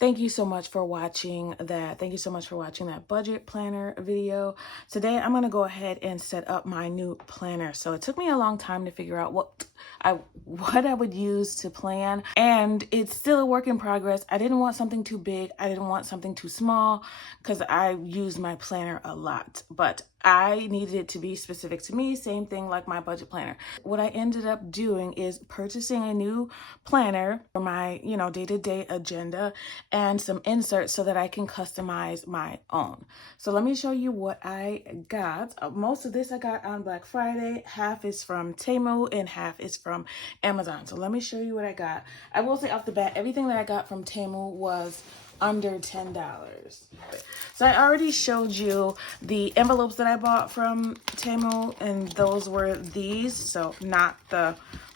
Thank you so much for watching that. Thank you so much for watching that budget planner video. Today, I'm going to go ahead and set up my new planner. So it took me a long time to figure out what I would use to plan, and it's still a work in progress. I didn't want something too big. I didn't want something too small because I use my planner a lot, but I needed it to be specific to me. Same thing like my budget planner. What I ended up doing is purchasing a new planner for my, day-to-day agenda and some inserts so that I can customize my own. So let me show you what I got. Most of this I got on Black Friday. Half is from Temu and half is from Amazon. So let me show you what I got. I will say off the bat, everything that I got from Temu was under $10. So I already showed you the envelopes that I bought from Temu, and those were these. So not the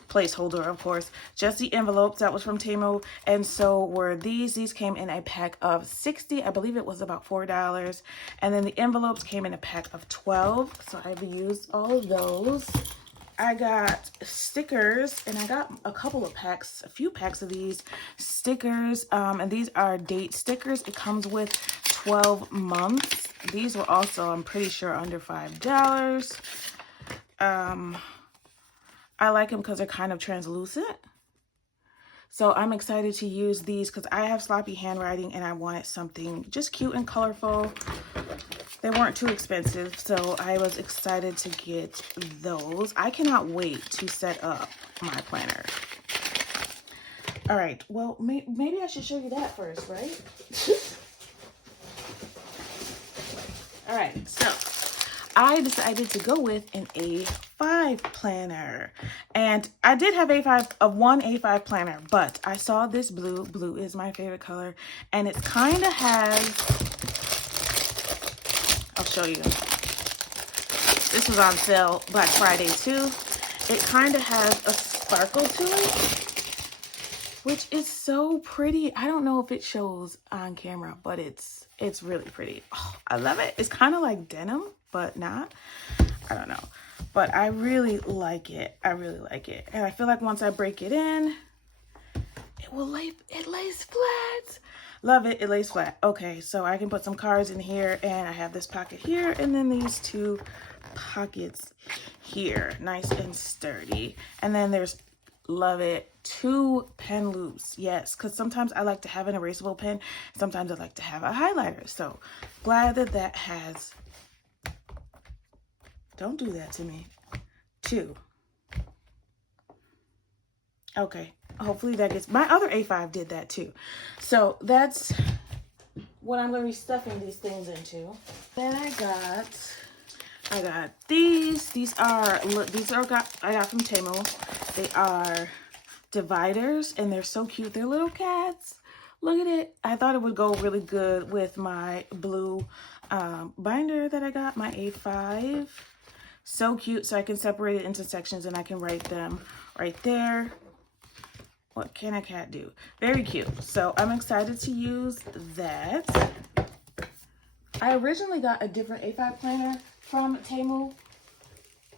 placeholder, of course, just the envelopes. That was from Temu. And so were these came in a pack of 60. I believe it was about $4. And then the envelopes came in a pack of 12. So I've used all of those. I got stickers, and I got a few packs of these stickers, and these are date stickers. It comes with 12 months. These were also, I'm pretty sure, under $5. I like them because they're kind of translucent. So I'm excited to use these because I have sloppy handwriting and I wanted something just cute and colorful. They weren't too expensive, so I was excited to get those. I cannot wait to set up my planner. All right, well, maybe I should show you that first, right? All right, so I decided to go with an A5 planner. And I did have one A5 planner, but I saw this blue. Blue is my favorite color, and it kind of has, I'll show you. This was on sale Black Friday too. It kind of has a sparkle to it, which is so pretty. I don't know if it shows on camera, but it's really pretty. Oh, I love it. It's kind of like denim, but not. I don't know. But I really like it. I really like it. And I feel like once I break it in, it lays flat. Love it. It lays flat. Okay, so I can put some cards in here, and I have this pocket here, and then these two pockets here. Nice and sturdy. And then there's, love it, 2 pen loops. Yes, because sometimes I like to have an erasable pen. Sometimes I like to have a highlighter. So glad that has, don't do that to me, 2. Okay, hopefully that gets, my other A5 did that too. So that's what I'm going to be stuffing these things into. Then I got these. I got from Temu. They are dividers, and they're so cute. They're little cats. Look at it. I thought it would go really good with my blue binder that I got, my A5. So cute. So I can separate it into sections, and I can write them right there. What can a cat do? Very cute. So I'm excited to use that. I originally got a different A5 planner from Temu,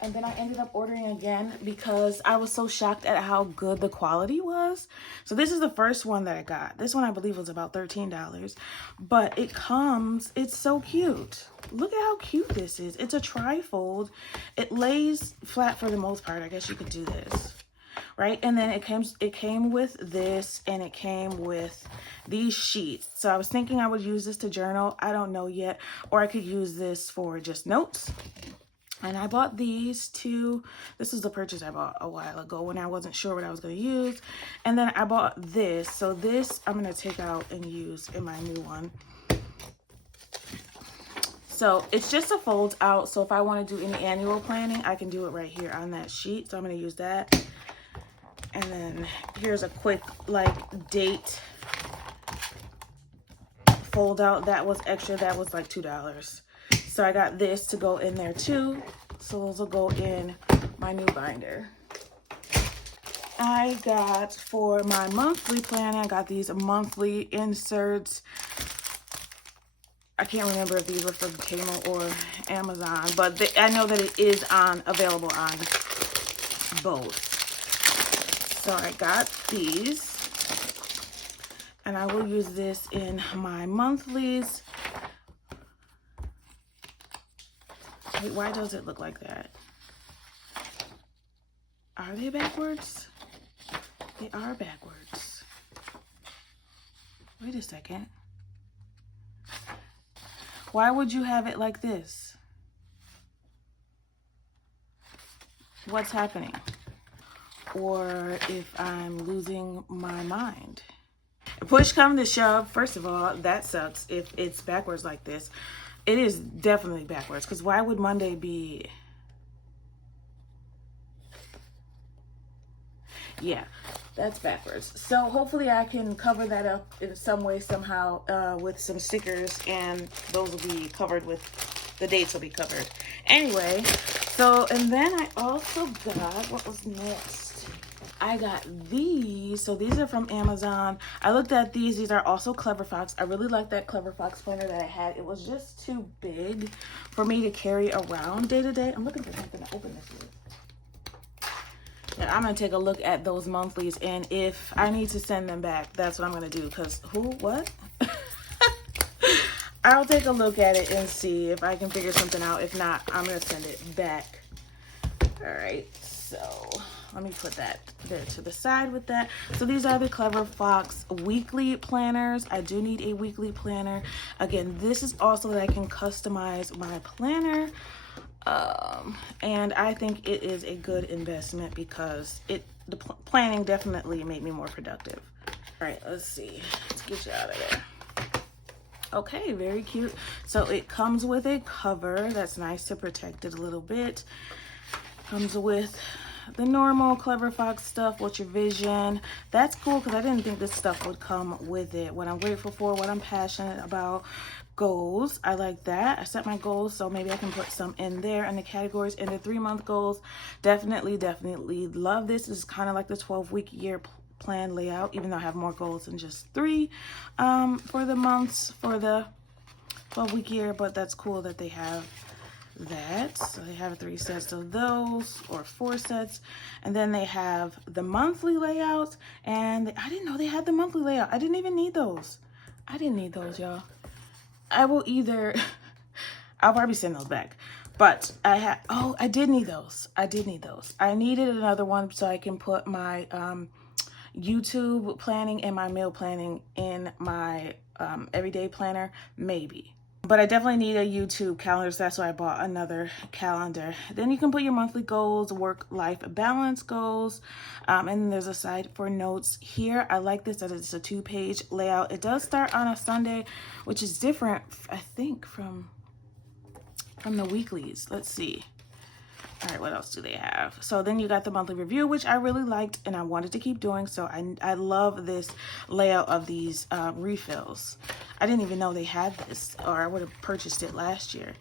and then I ended up ordering again because I was so shocked at how good the quality was. So this is the first one that I got. This one I believe was about $13, but it's so cute. Look at how cute this is. It's a tri-fold. It lays flat for the most part. I guess you could do this. Right, and then it came with this, and it came with these sheets. So I was thinking I would use this to journal. I don't know yet, or I could use this for just notes. And I bought these two. This is the purchase I bought a while ago when I wasn't sure what I was going to use. And then I bought this. So this I'm going to take out and use in my new one. So it's just a fold out. So if I want to do any annual planning, I can do it right here on that sheet. So I'm going to use that. And then here's a quick date fold out. That was extra. That was like $2. So I got this to go in there too. So those will go in my new binder. I got for my monthly planning, I got these monthly inserts. I can't remember if these were from Temu or Amazon, but I know that it is available on both. So I got these. and I will use this in my monthlies. Wait, why does it look like that? Are they backwards? They are backwards. Wait a second. Why would you have it like this? What's happening? Or if I'm losing my mind. Push come to shove, first of all, that sucks if it's backwards like this. It is definitely backwards, because why would Monday be... Yeah, that's backwards. So hopefully I can cover that up in some way, somehow, with some stickers, and those will be covered with, the dates will be covered. Anyway, so, and then I also got, what was next? I got these. So these are from Amazon. I looked at these. These are also Clever Fox. I really like that Clever Fox planner that I had. It was just too big for me to carry around day to day. I'm looking for something to open this with. Yeah, I'm going to take a look at those monthlies, and if I need to send them back, that's what I'm going to do, because what? I'll take a look at it and see if I can figure something out. If not, I'm going to send it back. All right, so let me put that there to the side with that. So these are the Clever Fox weekly planners. I do need a weekly planner. Again, this is also that I can customize my planner. And I think it is a good investment because the planning definitely made me more productive. All right, let's see. Let's get you out of there. Okay, very cute. So it comes with a cover. That's nice to protect it a little bit. Comes with the normal Clever Fox stuff. What's your vision? That's cool because I didn't think this stuff would come with it. What I'm grateful for, what I'm passionate about. Goals, I like that. I set my goals, so maybe I can put some in there. And the categories in the 3-month goals, definitely love this. This is kind of like the 12-week year plan layout, even though I have more goals than just 3 for the months for the 12-week year. But that's cool that they have that. So they have 3 sets of those, or 4 sets, and then they have the monthly layouts. And I didn't know they had the monthly layout. I didn't even need those. I didn't need those, y'all. I will either, I'll probably send those back, but I did need those. I needed another one so I can put my YouTube planning and my meal planning in my everyday planner, maybe. But I definitely need a YouTube calendar, so that's why I bought another calendar. Then you can put your monthly goals, work-life balance goals, and then there's a side for notes here. I like this, that it's a 2-page layout. It does start on a Sunday, which is different, I think, from the weeklies. Let's see. All right, what else do they have? So then you got the monthly review, which I really liked and I wanted to keep doing. So I love this layout of these refills. I didn't even know they had this, or I would have purchased it last year.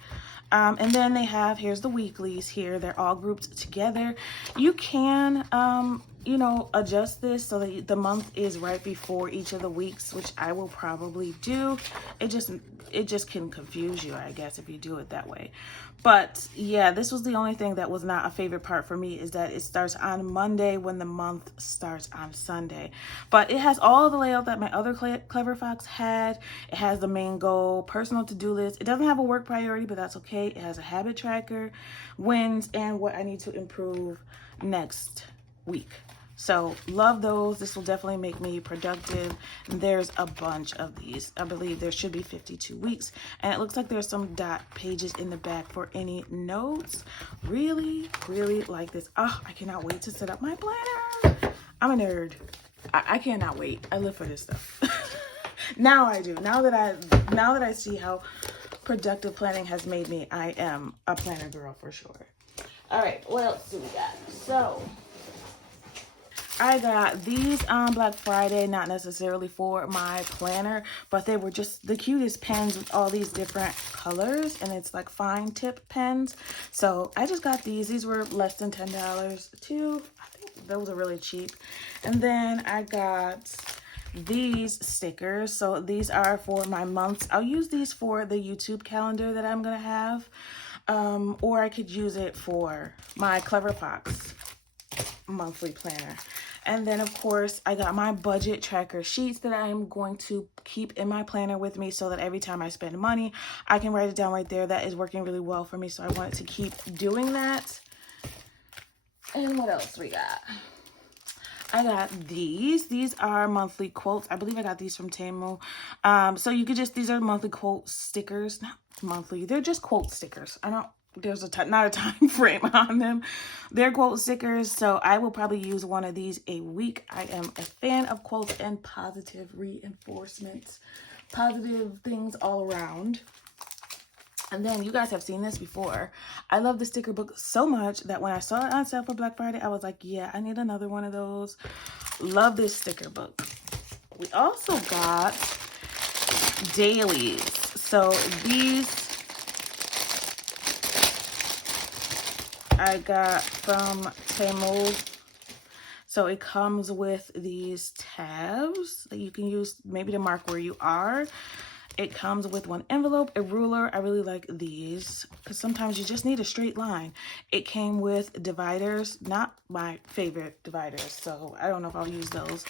And then they have, here's the weeklies here. They're all grouped together. You can, you know, adjust this so that the month is right before each of the weeks, which I will probably do. It just can confuse you, I guess, if you do it that way. But yeah, this was the only thing that was not a favorite part for me, is that it starts on Monday when the month starts on Sunday. But it has all the layout that my other Clever Fox had. It has the main goal, personal to-do list. It doesn't have a work priority, but that's okay. It has a habit tracker, wins, and what I need to improve next week. So love those. This will definitely make me productive. There's a bunch of these. I believe there should be 52 weeks. And it looks like there's some dot pages in the back for any notes. Really like this. Oh, I cannot wait to set up my planner. I'm a nerd. I cannot wait. I live for this stuff. Now I do. Now that I see how productive planning has made me, I am a planner girl for sure. All right, what else do we got? So I got these on Black Friday, not necessarily for my planner, but they were just the cutest pens with all these different colors, and it's like fine tip pens. So I just got these. These were less than $10 too. I think those are really cheap. And then I got these stickers. So these are for my months. I'll use these for the YouTube calendar that I'm gonna have, or I could use it for my Clever Fox monthly planner. And then, of course, I got my budget tracker sheets that I am going to keep in my planner with me so that every time I spend money, I can write it down right there. That is working really well for me, so I wanted to keep doing that. And what else we got? I got these. These are monthly quotes. I believe I got these from Temu. So you could just, these are monthly quote stickers. Not monthly, they're just quote stickers. There's not a time frame on them. They're quote stickers, so I will probably use one of these a week. I am a fan of quotes and positive reinforcements, positive things all around. And then you guys have seen this before. I love the sticker book so much that when I saw it on sale for Black Friday, I was like, yeah, I need another one of those. Love this sticker book. We also got dailies. So these I got from Temu. So it comes with these tabs that you can use maybe to mark where you are. It comes with one envelope, a ruler. I really like these because sometimes you just need a straight line. It came with dividers, not my favorite dividers, so I don't know if I'll use those.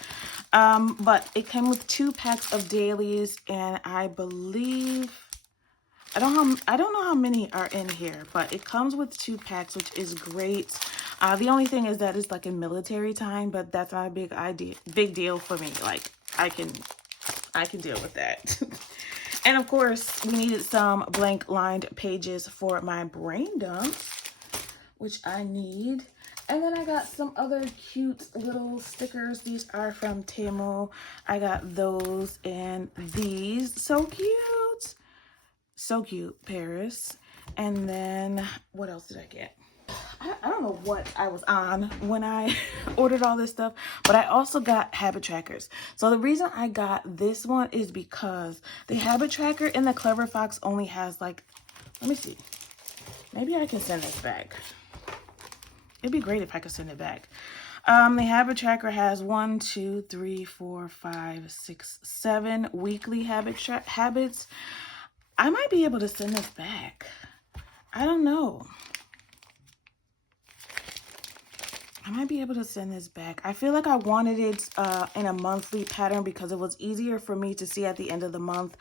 But it came with 2 packs of dailies, and I believe, I don't know how many are in here, but it comes with 2 packs, which is great. The only thing is that it's like in military time, but that's not a big deal for me. Like I can deal with that. And of course, we needed some blank lined pages for my brain dumps, which I need. And then I got some other cute little stickers. These are from Temu. I got those and these. So cute. So cute, Paris. And then what else did I get? I don't know what I was on when I ordered all this stuff, but I also got habit trackers. So the reason I got this one is because the habit tracker in the Clever Fox only has like, let me see. Maybe I can send this back. It'd be great if I could send it back. The habit tracker has 1, 2, 3, 4, 5, 6, 7 weekly habits. I might be able to send this back. I don't know. I might be able to send this back. I feel like I wanted it in a monthly pattern because it was easier for me to see at the end of the month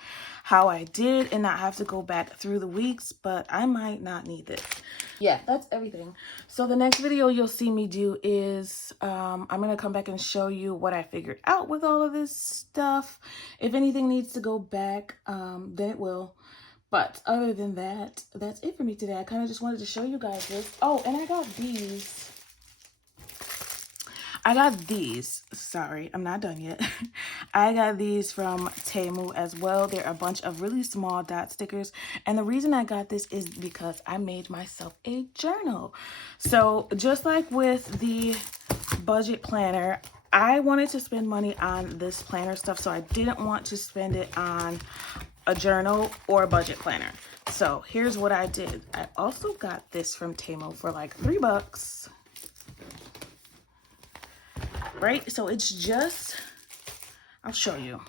how I did and not have to go back through the weeks, but I might not need this. Yeah, that's everything. So the next video you'll see me do is I'm going to come back and show you what I figured out with all of this stuff. If anything needs to go back, then it will. But other than that, that's it for me today. I kind of just wanted to show you guys this. Oh, and I got these. Sorry, I'm not done yet. I got these from Temu as well. They're a bunch of really small dot stickers. And the reason I got this is because I made myself a journal. So just like with the budget planner, I wanted to spend money on this planner stuff. So I didn't want to spend it on a journal or a budget planner. So here's what I did. I also got this from Temu for like $3. Right, so it's just, I'll show you.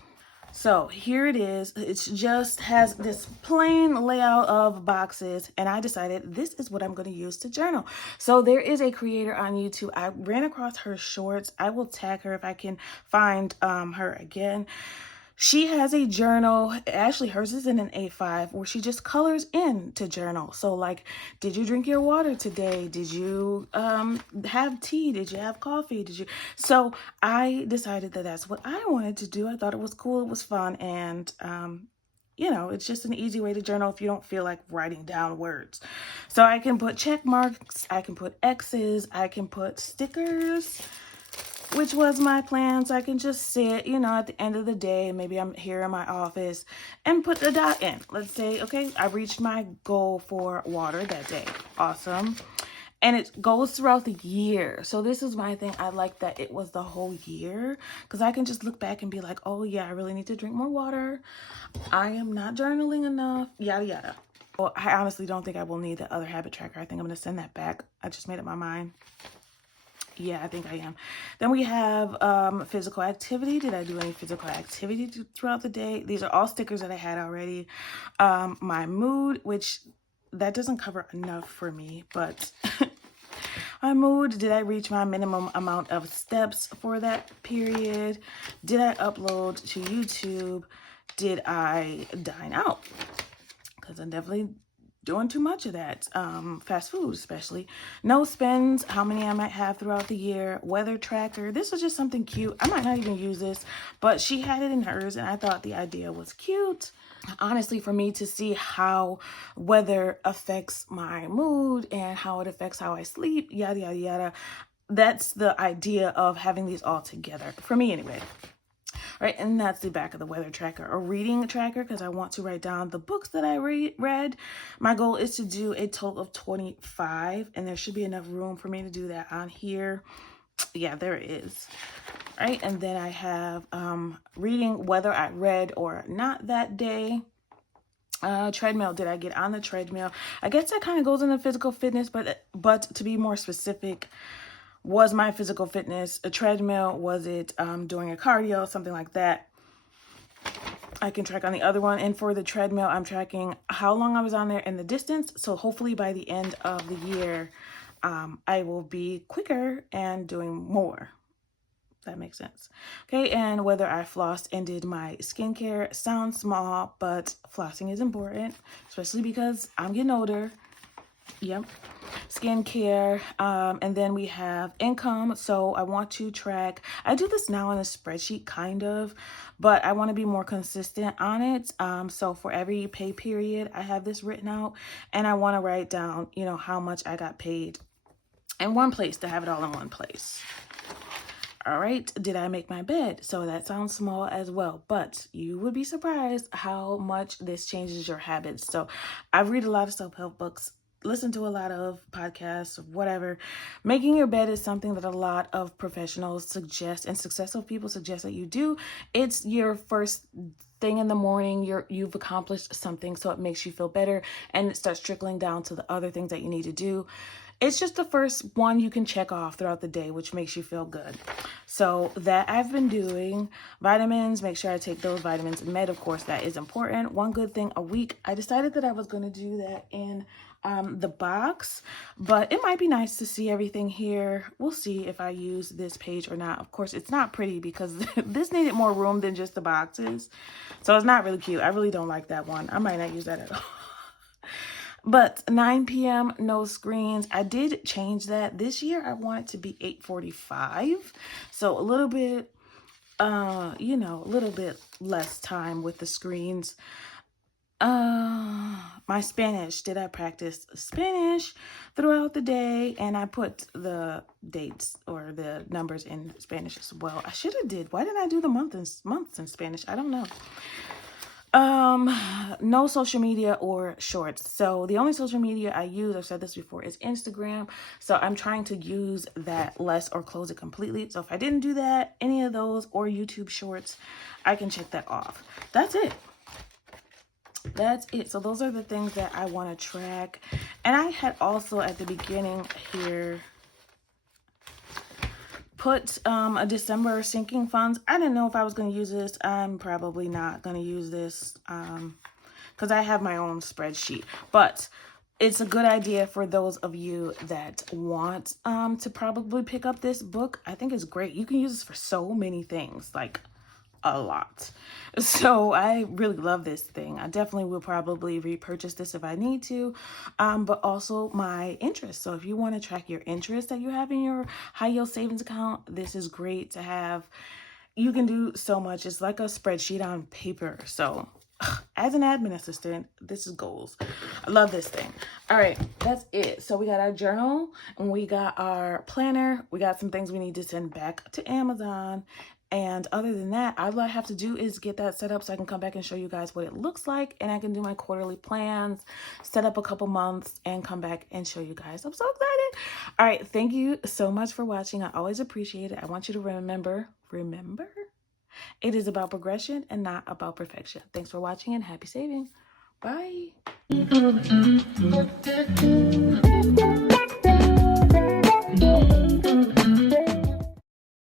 So here it is. It just has this plain layout of boxes, and I decided this is what I'm going to use to journal. So there is a creator on YouTube. I ran across her shorts. I will tag her if I can find her again. She has a journal. Actually, hers is in an A5 where she just colors in to journal. So like, did you drink your water today? Did you have tea? Did you have coffee? So I decided that that's what I wanted to do. I thought it was cool. It was fun. And, you know, it's just an easy way to journal if you don't feel like writing down words. So I can put check marks. I can put X's. I can put stickers, which was my plan. So I can just sit, you know, at the end of the day, maybe I'm here in my office and put the dot in. Let's say, okay, I reached my goal for water that day. Awesome. And it goes throughout the year. So this is my thing. I like that it was the whole year because I can just look back and be like, oh yeah, I really need to drink more water. I am not journaling enough, yada, yada. Well, I honestly don't think I will need the other habit tracker. I think I'm going to send that back. I just made up my mind. Yeah, I think I am. Then we have physical activity. Did I do any physical activity throughout the day? These are all stickers that I had already. My mood, which that doesn't cover enough for me, but my mood. Did I reach my minimum amount of steps for that period? Did I upload to YouTube? Did I dine out? Because I'm definitely doing too much of that. Fast food especially. No spends, how many I might have throughout the year. Weather tracker. This was just something cute. I might not even use this, but she had it in hers and I thought the idea was cute. Honestly, for me to see how weather affects my mood and how it affects how I sleep, yada, yada, yada. That's the idea of having these all together. For me anyway. Right, and that's the back of the weather tracker. A reading tracker, because I want to write down the books that I read. My goal is to do a total of 25, and there should be enough room for me to do that on here. Yeah, there is. Right, and then I have reading whether I read or not that day. Treadmill, did I get on the treadmill? I guess that kind of goes into physical fitness, but to be more specific, was my physical fitness a treadmill? Was it doing a cardio, something like that? I can track on the other one. And for the treadmill, I'm tracking how long I was on there and the distance. So hopefully by the end of the year, I will be quicker and doing more. That makes sense. Okay, and whether I flossed and did my skincare. Sounds small, but flossing is important, especially because I'm getting older. Yep. Skincare. And then we have income. So I want to track. I do this now in a spreadsheet, kind of, but I want to be more consistent on it. So for every pay period, I have this written out, and I want to write down, you know, how much I got paid in one place, to have it all in one place. All right, did I make my bed? So that sounds small as well, but you would be surprised how much this changes your habits. So I read a lot of self-help books, listen to a lot of podcasts, whatever. Making your bed is something that a lot of professionals suggest, and successful people suggest that you do. It's your first thing in the morning. You've accomplished something, so it makes you feel better, and it starts trickling down to the other things that you need to do. It's just the first one you can check off throughout the day, which makes you feel good. So that I've been doing. Vitamins, make sure I take those vitamins and med, of course, that is important. One good thing a week. I decided that I was going to do that in the box, but it might be nice to see everything here. We'll see if I use this page or not. Of course, it's not pretty because this needed more room than just the boxes. So it's not really cute. I really don't like that one. I might not use that at all. But 9 p.m., no screens. I did change that. This year, I want it to be 8:45. So a little bit, you know, a little bit less time with the screens. My Spanish. Did I practice Spanish throughout the day? And I put the dates or the numbers in Spanish as well. I should have did. Why didn't I do the months in Spanish? I don't know. No social media or shorts. So the only social media I use, I've said this before, is Instagram. So I'm trying to use that less or close it completely. So if I didn't do that, any of those, or YouTube shorts, I can check that off. That's it. That's it. So those are the things that I want to track. And I had also at the beginning here put a December sinking funds. I didn't know if I was going to use this. I'm probably not going to use this because I have my own spreadsheet. But it's a good idea for those of you that want to probably pick up this book. I think it's great. You can use this for so many things, like a lot. So I really love this thing. I definitely will probably repurchase this if I need to, but also my interest. So if you want to track your interest that you have in your high yield savings account, this is great to have. You can do so much. It's like a spreadsheet on paper. So as an admin assistant, this is goals. I love this thing. All right, that's it. So we got our journal and we got our planner. We got some things we need to send back to Amazon. And other than that, all I have to do is get that set up so I can come back and show you guys what it looks like. And I can do my quarterly plans, set up a couple months, and come back and show you guys. I'm so excited. All right, thank you so much for watching. I always appreciate it. I want you to remember, it is about progression and not about perfection. Thanks for watching and happy saving. Bye.